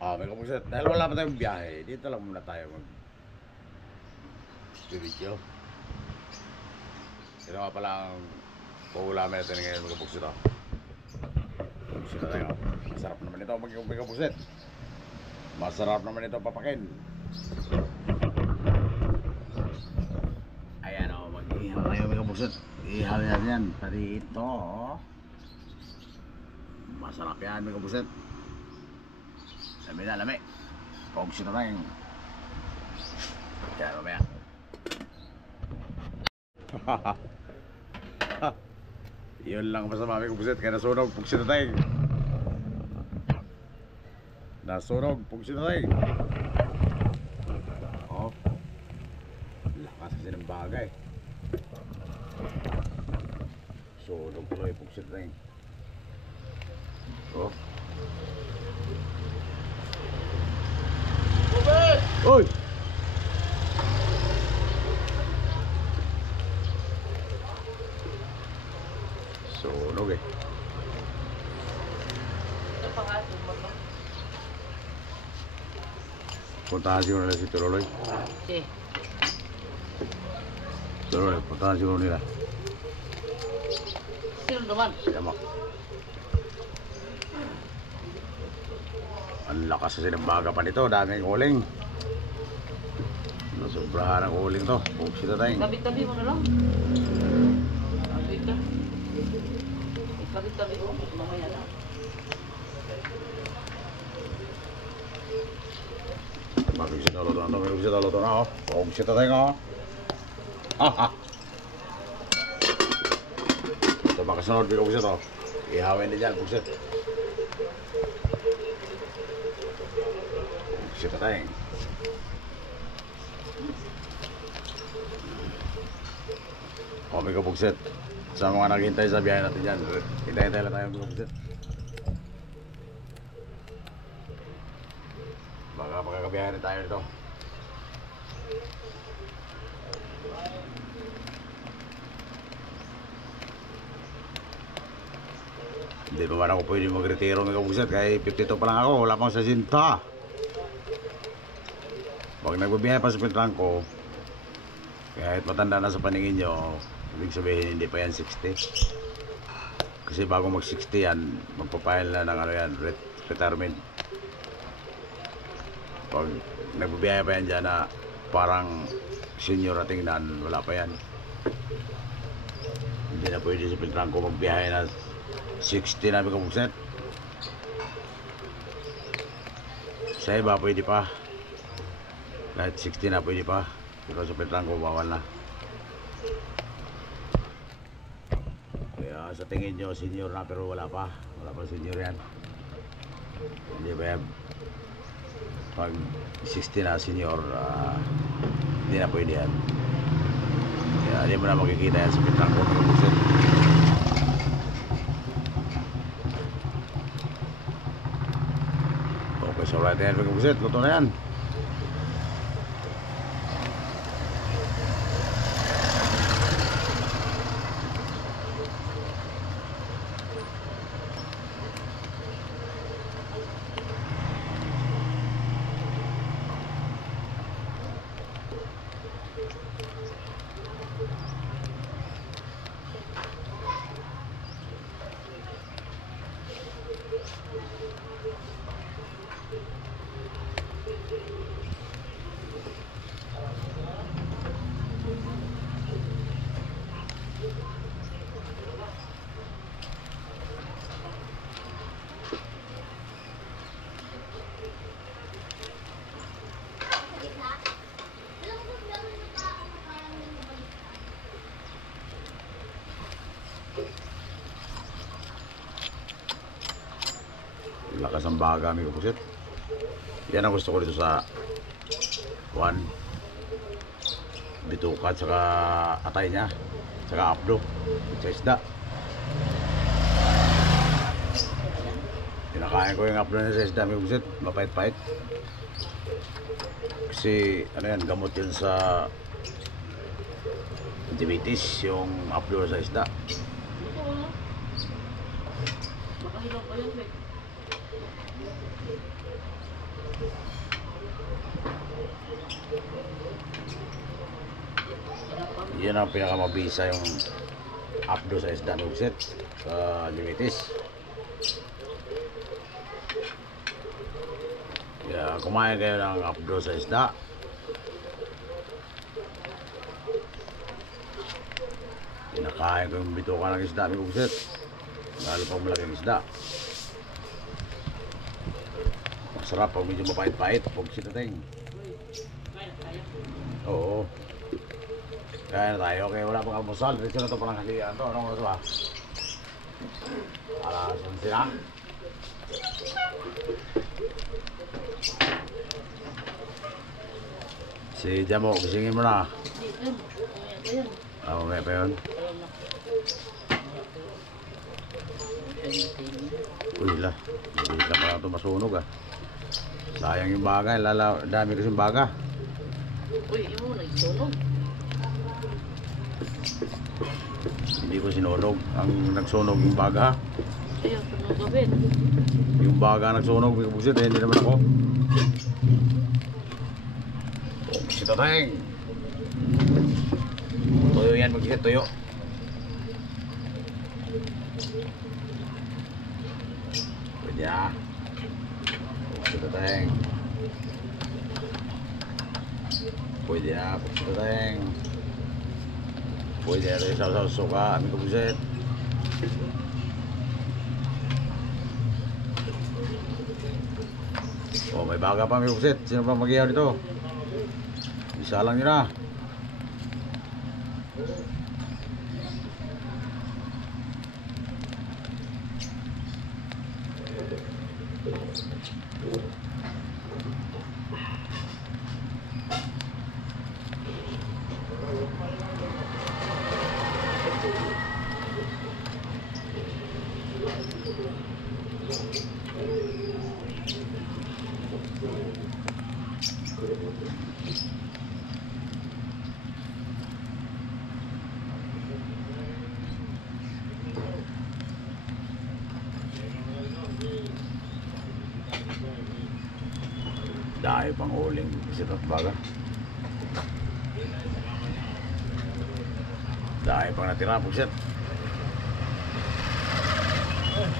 May kapagsit. Dahil wala pa tayong biyahe, dito lang muna tayo mag-video. Ito nga pala ang paulamin natin ngayon mga kapagsit. Kapagsit na tayo. Masarap naman ito mga kapagsit. Masarap naman ito papakin. Ayan o, mag-ihaw tayo mga kapagsit. Ihaw natin yan. Pati ito masarap yan mga kapagsit. Lami na, lami. Pagsit na tayo. Kaya mamaya. Yun lang masama mga kapagsit. Kaya nasunog, pagsit na tayo. Nasunog, pagsit na tayo. Oh, lakas kasi ng bagay. Sunog tuloy, pagsit na tayo. Oh. Uy! Sunog eh. Puntahan siguro nila si Tuloy. Okay. Tuloy, puntahan siguro nila. Sino naman? Tama. Ang lakas kasi ng baga pa nito, daming uling. Nasubrahan ang uling to. Pugsit na tayo. Tabi-tabi mo na lang. Tabi ka. Tabi-tabi mo. Mamaya na. Pugsit na luto na to. Pugsit na luto na oh. Pugsit na tayo oh. Ha. Ito makasunod yung pugsit oh. Ihawin na dyan pugsit. Pugsit na tayo. May kapugsit. Sa mga naghintay sa biyahe natin dyan, hintay-hintay lang tayo ng kapugsit. Baka makakabiyahe na tayo nito. Hindi pa man ako pwede mag-retiro ng kapugsit. Kaya 52 pa lang ako, wala pang 60. Pag nagbabiyahe pa sa pintrang ko, kahit matanda na sa paningin nyo, ibig sabihin hindi pa yan 60. Kasi bago mag 60 yan, magpapile na ng ano yan, retirement. Pag nagbibiyaya pa yan dyan na parang senior na tingnan, wala pa yan. Hindi na pwede sa pintrang ko magbiyahe na 60 na kapugsit. Sa iba pwede pa, kahit 60 na pwede pa, pero sa pintrang ko bawal na. Sa tingin nyo senior na pero wala pa senior yan. Hindi ba yan pag 60 na senior, hindi na pwede yan. Kaya hindi mo na makikita yan sa pintrang ko ng kapugsit. Okay, so right yan kapugsit, luto na yan. Lakas ang baga may kapugsit. Yan ang gusto ko dito sa Juan, bituka at saka atay nya, saka apdo sa isda. Kinakain ko yung apdo na sa isda may kapugsit, mapait-pait. Kasi ano yan, gamot yun sa diabetes, yung apdo sa isda. Makahilap pa yun, Yan ang pinakamabisa yung abdo sa isda ng Buksit sa Limitis. Kaya kumain kayo ng abdo sa isda. Kinakain ko yung bituka ng isda ng Buksit, lalo pang malaking isda. Masarap pag medyo mapait-pait Buksit natin. Oo. Kaya na tayo, okay, wala pang almusal. Dito na ito palang halian to. Anong oras ba? Alas 11 na. Si Jamo, gisingin mo na. Mamaya pa yun. Uy la, hindi ka pala ito masunog ah. Sayang yung baga, dami kasing baga. Uy, yung nagsunog. Hindi ko sinunog. Ang nagsunog yung baga. Ayaw, sunog gawin. Yung baga nagsunog, Buksit, eh, hindi naman ako. Buksit na tayong. Tuyo yan, Buksit, tuyo. Pwede na. Buksit na tayong. Pwede na, Buksit na tayong. Pwede na tayo sa suka, aming Buksit. Oh, may baga pa, may Buksit. Sino pa mag-ihaw dito? Isa lang yun ah. Dahil pang uling Buksit at baga. Dahil pang natira Buksit.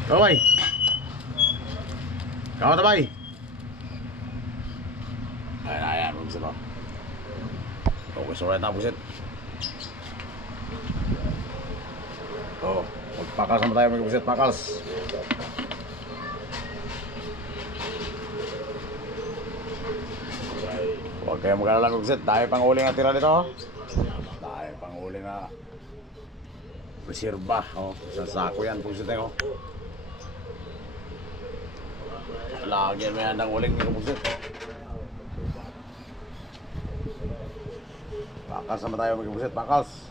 Kaway! Kamu tabay! Ayan, Buksit o. Okay, so right na Buksit. Oh, magpakals naman tayo mga Buksit, pakals. Huwag kayo mag-alala Buksit, dahil pang uling na tira dito. Dahil pang uling na reserva. Oh, sa sako yan Buksit eh. Oh. Lagyan mo yan ng uling mga Buksit. Pakals naman tayo mga Buksit, pakals.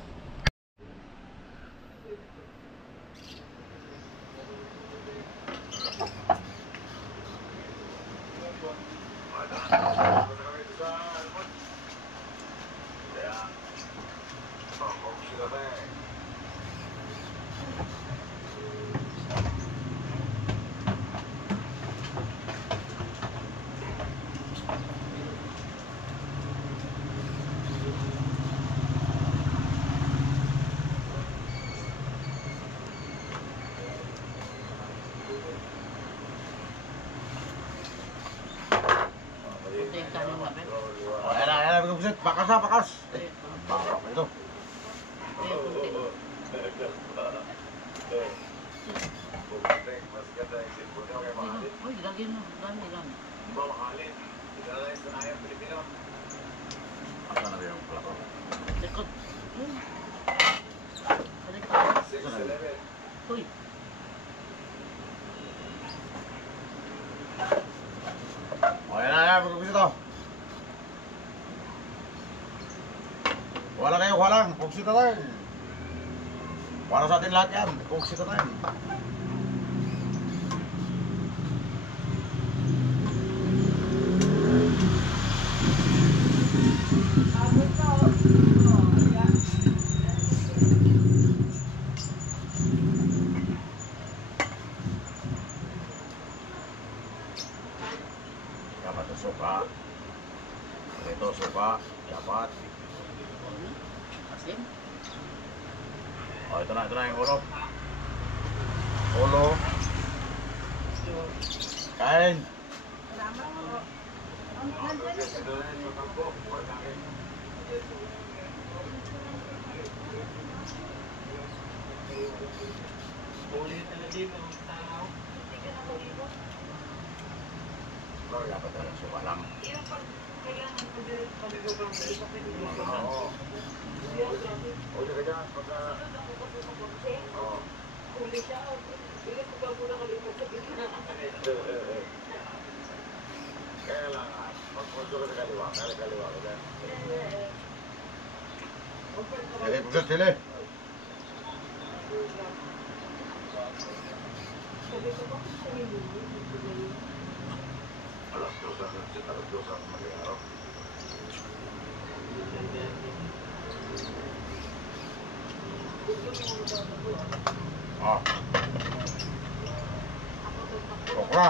Oh, ayan na, Buksit, pakals na, pakals. Bakak ito. Uy, lagyan mo. Dami lang. Asa na yung plako? Likod. Likod. Uy. O, ayan, Buksit ito. Wala kayo, walang. Buksit na tayo. Para sa atin lahat yan. Buksit na tayo. Dapat suka. Ito, suka. Dapat. Asin. Oh, ito na yung ulo. Ulo. Kain. Oh, dapat na suka lang. Oo. Kailangan magpunso ka sa kaliwa ka dyan. Sili, pusat sili. Alas 2 ang mag-iaraw. Ah. Okra.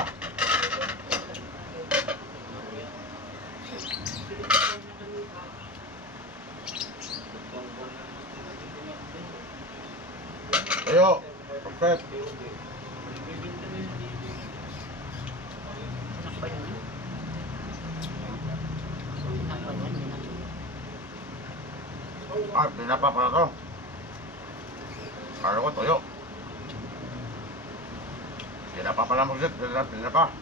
Ayo, perfect. Nakpan yun. Nakpan yan. Ah, tinapa pala to. Kala ko toyo. Tinapa pala mo sit, tinapa.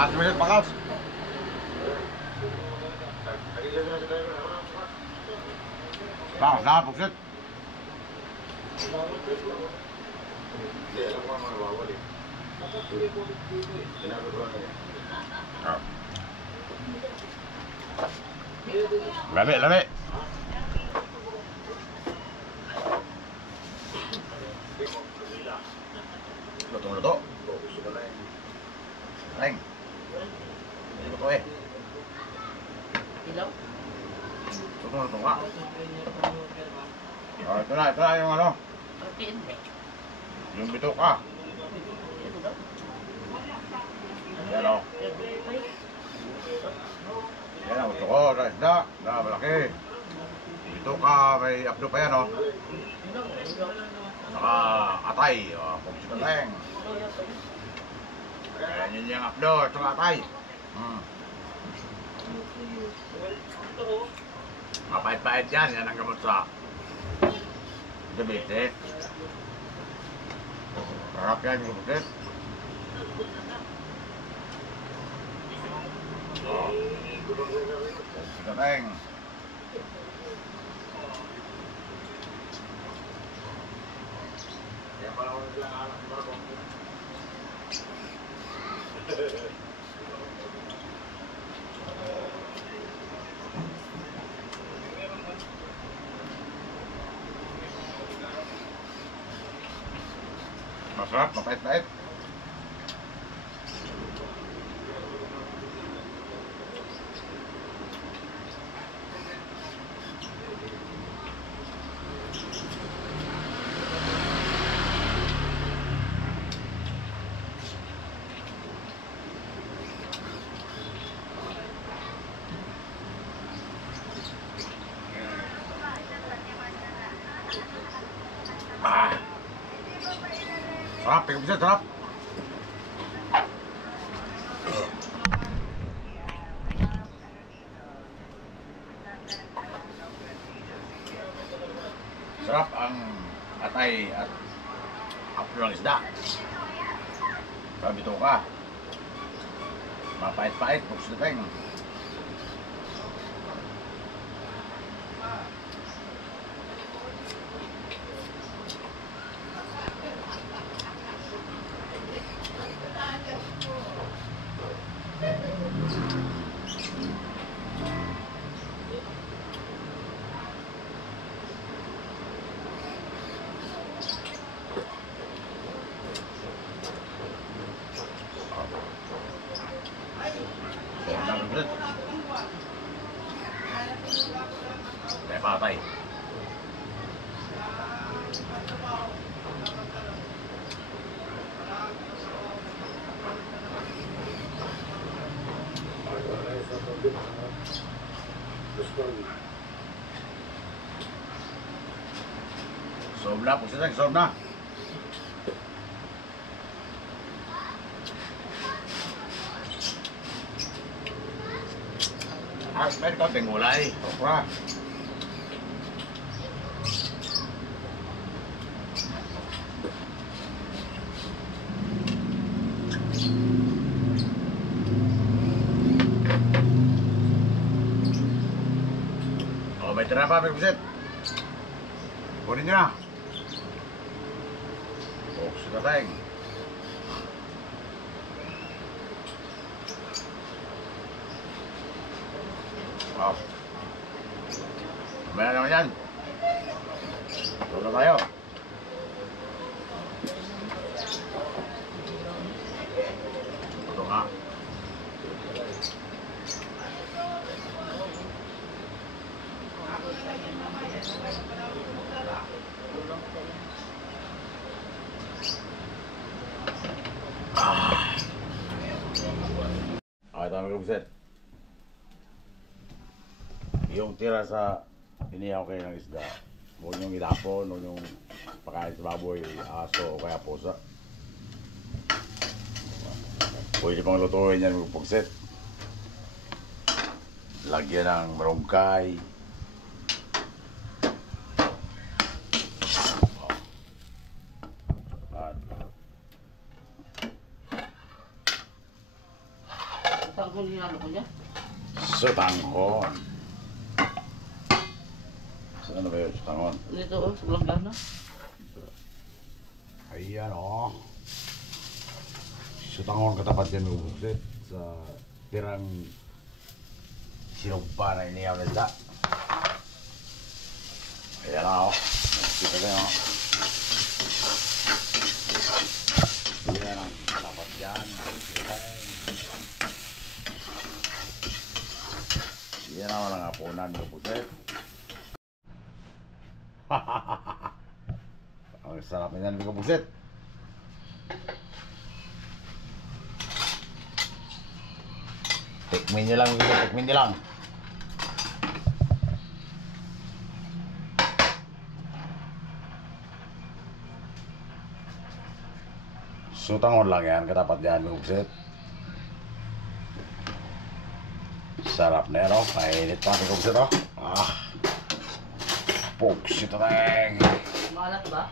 Pakas minit, pakas. Pakas na, pagsit. Lami, lami. Luto-luto. Leng. Luto eh. Ilaw. Luto-luto nga. Oh, ito na yung ano. Protein ba? Yung bito ka. Ito daw. Yan o. Yan ang gusto ko sa isda. Na malaki. Bito ka, may abdo pa yan o. Saka atay. O, pagsit leng. Yan yun yung abdo, saka atay. Mapait-pait yan. Yan ang gamot sa diabetes. Sarap yan yung gusto. Pagsit leng. Masarap, mapait-pait. Ah. Sarap, tingnan mo siya, sarap. Sarap ang atay at aplo ng isda. Sabi ito ka. Mapait-pait, pagsulateng. Kaya patay. Sob na po siya, sob na. May konting gulay, okra. Oh, may tira pa, may buset. Kunin nyo na. Oh, sudah tayong. Wow. Mamaya naman yan. Tulog na tayo. Tulog nga. Okay, tama ka, Buset. Yung tira sa inihaw kayo ng isda, huwag niyong ilapon, huwag niyong pakain sa baboy, aso o kaya pusa. Pwede pang lutuin yan mga pagset. Lagyan ng marungkay. Tanghon hinalo ko niya. Sutanghon. Saan na ba yun? Sutanghon? Dito, sulang gana. Ayan o. Sutanghon katapat yan mga buksit. Sa tirang sinugpa na inihaw na isda. Ayan o. Kita kayo o. Ayan ang katapat yan. Yan naman ang apunan mo puset. Ang sarap na yan mga puset. Tikmin nyo lang, tikmin nyo lang. Sutangon lang yan, katapat yan mga puset. Sarap na yan o, kainit pa mga puset o. Pugsit na teng. Malat ba?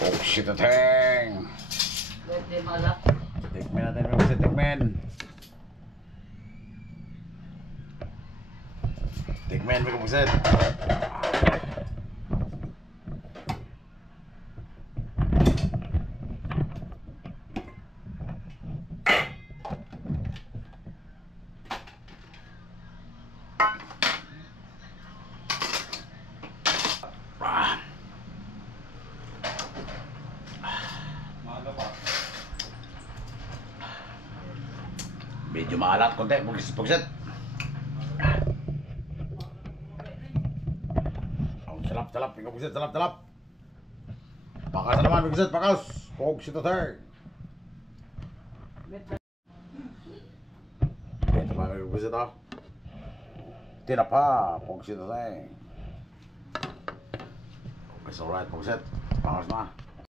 Pugsit na teng. Pwede malat. Tikmin natin mga puset, tikmin. Tikmin mga puset. Medyo maalat konti, pugsit. Salap, ikaw pugsit, salap. Pakas naman, pugsit, pakas. Pugsit na tayo. Ito pa, pugsit o. Tinapa, pugsit na tayo. Okay, so right, pugsit. Pakas na.